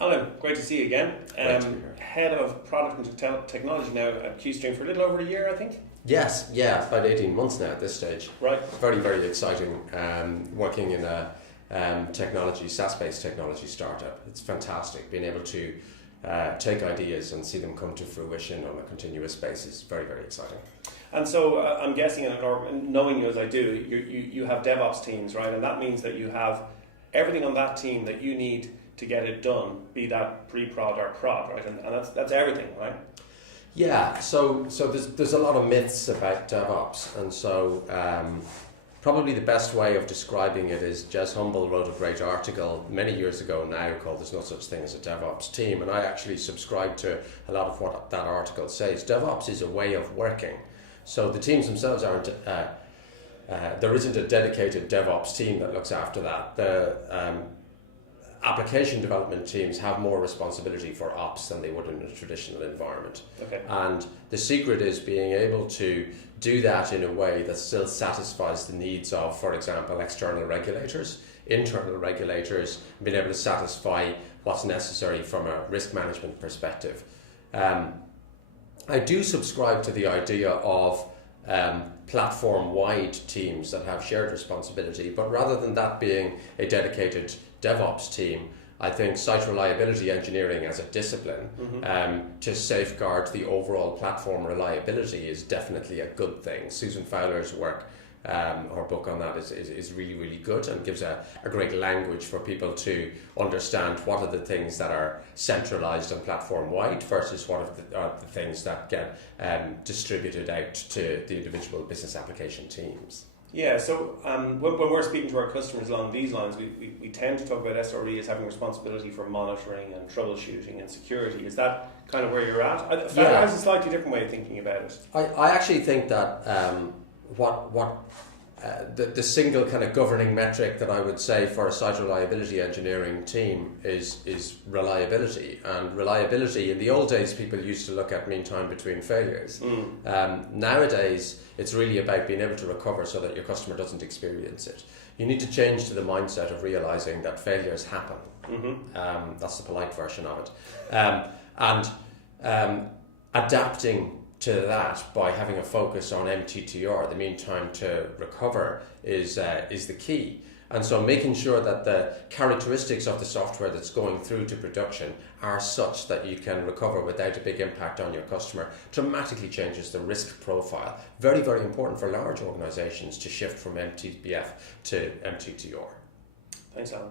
Alan, great to see you again. Great to be here. Head of Product and Technology now at QStream for a little over a year, I think. Yes, yeah, about 18 months now at this stage. Right. Very, very exciting working in a SaaS-based technology startup. It's fantastic being able to take ideas and see them come to fruition on a continuous basis. Very, very exciting. And so I'm guessing, or knowing you as I do, you have DevOps teams, right? And that means that you have everything on that team that you need to get it done, be that pre-prod or prod, right? And that's everything, right? Yeah, so there's a lot of myths about DevOps, and so probably the best way of describing it is Jez Humble wrote a great article many years ago now called "There's No Such Thing as a DevOps Team," and I actually subscribe to a lot of what that article says. DevOps is a way of working, so the teams themselves aren't. There isn't a dedicated DevOps team that looks after that. The application development teams have more responsibility for ops than they would in a traditional environment. Okay. And the secret is being able to do that in a way that still satisfies the needs of, for example, external regulators, internal regulators, and being able to satisfy what's necessary from a risk management perspective. I do subscribe to the idea of platform-wide teams that have shared responsibility, but rather than that being a dedicated DevOps team, I think site reliability engineering as a discipline to safeguard the overall platform reliability is definitely a good thing. Susan Fowler's work, her book on that is really, really good and gives a great language for people to understand what are the things that are centralized and platform-wide versus what are the things that get distributed out to the individual business application teams. Yeah, so when we're speaking to our customers along these lines, we tend to talk about SRE as having responsibility for monitoring and troubleshooting and security. Is that kind of where you're at? Fowler has a slightly different way of thinking about it. I actually think that the single kind of governing metric that I would say for a site reliability engineering team is reliability. And reliability, in the old days, people used to look at mean time between failures. Nowadays, it's really about being able to recover so that your customer doesn't experience it. You need to change to the mindset of realizing that failures happen. That's the polite version of it. And adapting to that by having a focus on MTTR, the mean time to recover, is the key. And so making sure that the characteristics of the software that's going through to production are such that you can recover without a big impact on your customer dramatically changes the risk profile. Very, very important for large organizations to shift from MTBF to MTTR. Thanks, Alan.